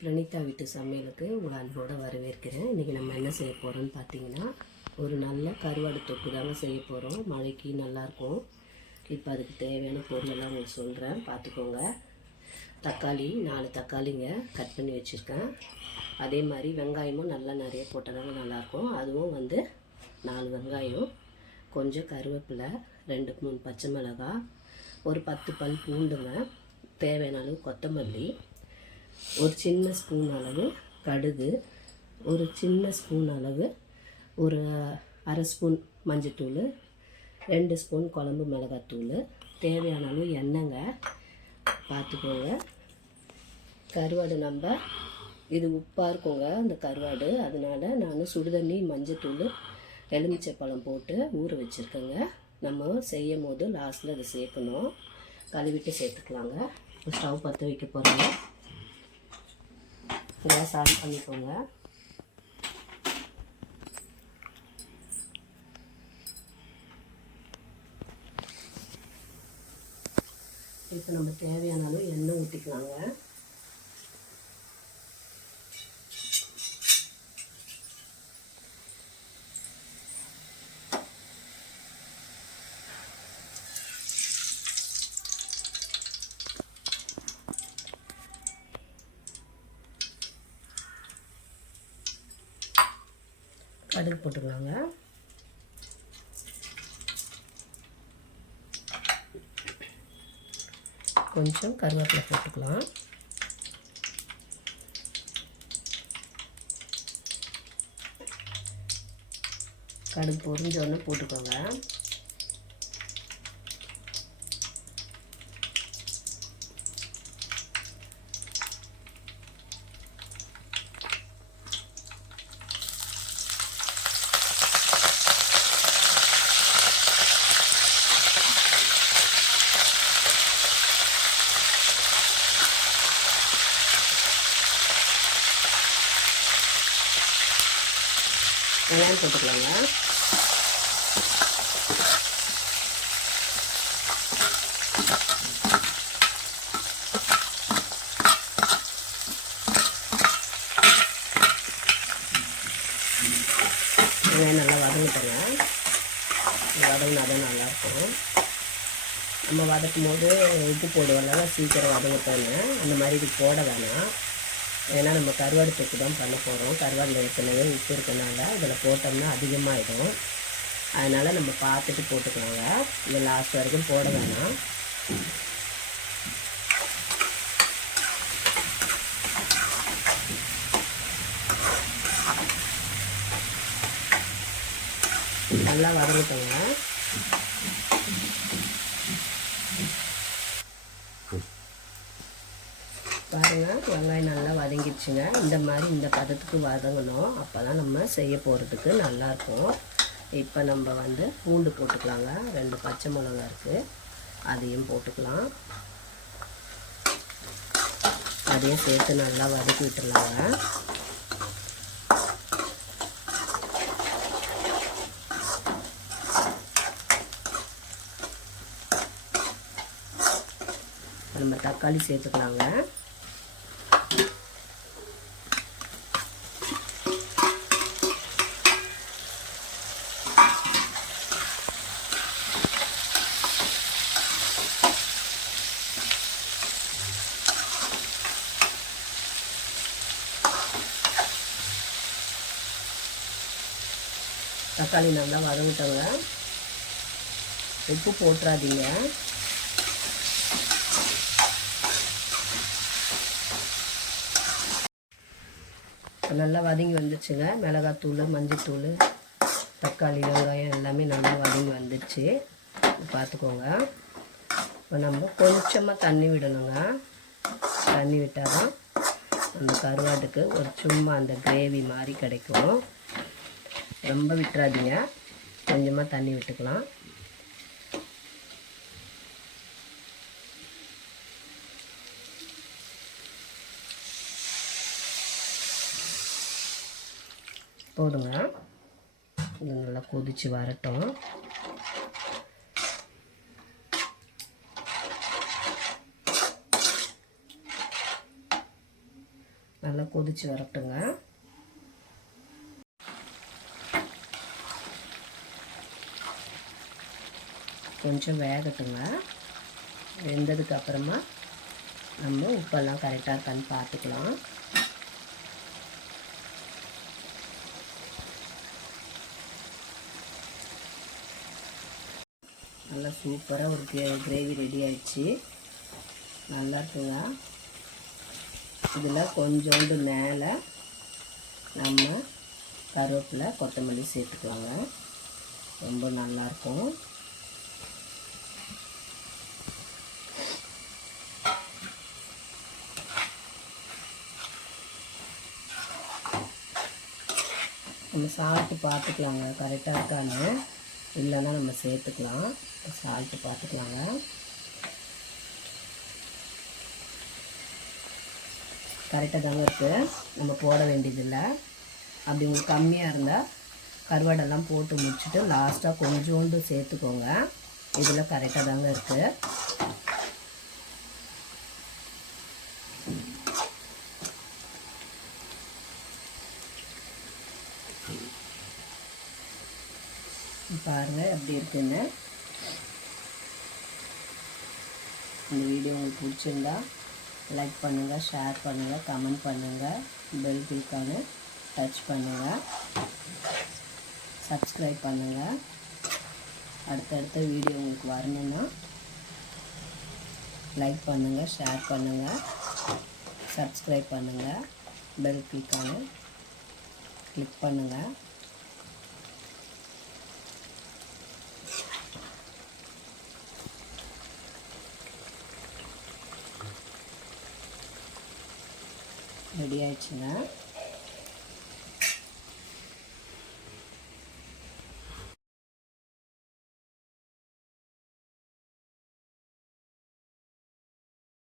பிரணிதா வீட்டு சமையலுக்கு உங்கள் அன்போடு வரவேற்கிறேன். இன்றைக்கி நம்ம என்ன செய்ய போகிறோம்னு பார்த்தீங்கன்னா, ஒரு நல்ல கருவாடு தொக்கு தாங்க செய்ய போகிறோம். மழைக்கு நல்லாயிருக்கும். இப்போ அதுக்கு தேவையான பொருளெல்லாம் உங்களுக்கு சொல்கிறேன், பார்த்துக்கோங்க. தக்காளி 4 தக்காளிங்க கட் பண்ணி வச்சுருக்கேன். அதே மாதிரி வெங்காயமும் நல்லா நிறைய போட்டதாங்க நல்லாயிருக்கும். அதுவும் 4 வெங்காயம், கொஞ்சம் கருவேப்பிலை, 2-3 பச்சை மிளகாய், ஒரு 10 பல் பூண்டுங்க, தேவையான அளவு கொத்தமல்லி, ஒரு சின்ன ஸ்பூன் அளவு கடுகு, ஒரு சின்ன ஸ்பூன் அளவு ஒரு அரை ஸ்பூன் மஞ்சத்தூள், 2 ஸ்பூன் குழம்பு மிளகாத்தூள், தேவையான அளவு எண்ணெய்ங்க. பார்த்துக்கோங்க. கருவாடு இது உப்பாக இருக்குங்க அந்த கருவாடு, அதனால் நான் சுடுதண்ணி, மஞ்சத்தூள், எலுமிச்சை பழம் போட்டு ஊற வச்சுருக்கேங்க. நம்ம செய்யும் போது லாஸ்ட்டில் அதை சேர்க்கணும். கழுவிட்டு சேர்த்துக்கலாங்க. இப்போ ஸ்டவ் பற்ற வைக்க போகிறோங்க. கேஸ் ஆன் பண்ணிக்கோங்க. இப்போ நம்ம தேவையான அளவு எண்ணெய் ஊற்றிக்கலாங்க. கடுகு போட்டுக்கலாங்க. கொஞ்சம் கருவேப்பிலை போட்டுக்கலாம். கடுகு பொரிஞ்சோடனே போட்டுக்கோங்க. வெங்காயம் போட்டுக்கலாங்க. வெங்காயம் நல்லா வதங்கிட்டோங்க. வதங்கினா தான் நல்லாயிருக்கும். நம்ம வதக்கும் போது உப்பு போடுவோம்ல, சீக்கிரம் வதங்கிட்டோன்னு அந்த மாதிரி இது போட வேணாம். ஏன்னா நம்ம கருவாடு தொக்கு தான் பண்ண போகிறோம். கருவாடில் ஏற்கனவே உப்பு இருக்கனால இதில் போட்டோம்னா அதிகமாகிடும். அதனால் நம்ம பார்த்துட்டு போட்டுக்கலாங்க. இதை லாஸ்ட் வரைக்கும் போட வேணாம். நல்லா வதங்கிட்டோங்க. பாருங்கள், வெங்காயம் நல்லா வதங்கிடுச்சுங்க. இந்த மாதிரி இந்த பதத்துக்கு வதங்கணும். அப்போ தான் நம்ம செய்ய போகிறதுக்கு நல்லாயிருக்கும். இப்போ நம்ம பூண்டு போட்டுக்கலாங்க. 2 பச்சை மிளகா இருக்குது, அதையும் போட்டுக்கலாம். அதையும் சேர்த்து நல்லா வதக்கி விட்டுடலாங்க. நம்ம தக்காளி சேர்த்துக்கலாங்க. தக்காளி நல்லா வதங்கிட்டோங்க. உப்பு போட்டுறாதீங்க. நல்லா வதங்கி வந்துடுச்சுங்க. மிளகாத்தூள், மஞ்சத்தூள், தக்காளி, வெங்காயம் எல்லாமே நல்லா வதங்கி வந்துடுச்சு. பார்த்துக்கோங்க. இப்போ நம்ம கொஞ்சமாக தண்ணி விடணுங்க. தண்ணி விட்டால் தான் அந்த கருவாட்டுக்கு ஒரு சும்மா அந்த கிரேவி மாதிரி கிடைக்கும். ரொம்ப விட்டுறாதீங்க, கொஞ்சமாக தண்ணி விட்டுக்கலாம். போடுங்க. இது நல்லா கொதித்து வரட்டும். நல்லா கொதிச்சு வரட்டுங்க. கொஞ்சம் வேகட்டுங்க. வெந்ததுக்கு அப்புறமா நம்ம உப்பெல்லாம் கரெக்டாக இருக்கான்னு பார்த்துக்கலாம். நல்லா சூப்பராக ஒரு கிரேவி ரெடி ஆயிடுச்சு. நல்லா இருக்குங்க. இதில் கொஞ்சோண்டு மேலே நம்ம கருவேப்பிலை கொத்தமல்லி சேர்த்துக்கலாங்க. ரொம்ப நல்லாயிருக்கும். நம்ம சால்ட்டு பார்த்துக்கலாங்க கரெக்டாக இருக்கான்னு. இல்லைன்னா நம்ம சேர்த்துக்கலாம். சால்ட்டு பார்த்துக்கலாங்க. கரெக்டாக தாங்க இருக்குது. நம்ம போட வேண்டியதில்லை. அப்படி உங்களுக்கு கம்மியாக இருந்தால் கருவாடெல்லாம் போட்டு முடிச்சுட்டு லாஸ்ட்டாக கொஞ்சோண்டு சேர்த்துக்கோங்க. இதில் கரெக்டாக தாங்க இருக்குது. பாருங்கள் எப்படி இருக்குன்னு. இந்த வீடியோ உங்களுக்கு பிடிச்சிருந்தா லைக் பண்ணுங்கள், ஷேர் பண்ணுங்கள், கமெண்ட் பண்ணுங்கள், பெல் ஐகானை டச் பண்ணுங்கள், சப்ஸ்கிரைப் பண்ணுங்கள். அடுத்தடுத்த வீடியோ உங்களுக்கு வரணுன்னா லைக் பண்ணுங்கள், ஷேர் பண்ணுங்கள், சப்ஸ்கிரைப் பண்ணுங்கள், பெல் ஐகானை கிளிக் பண்ணுங்கள். ரெடி ஆயிடுச்சுங்க.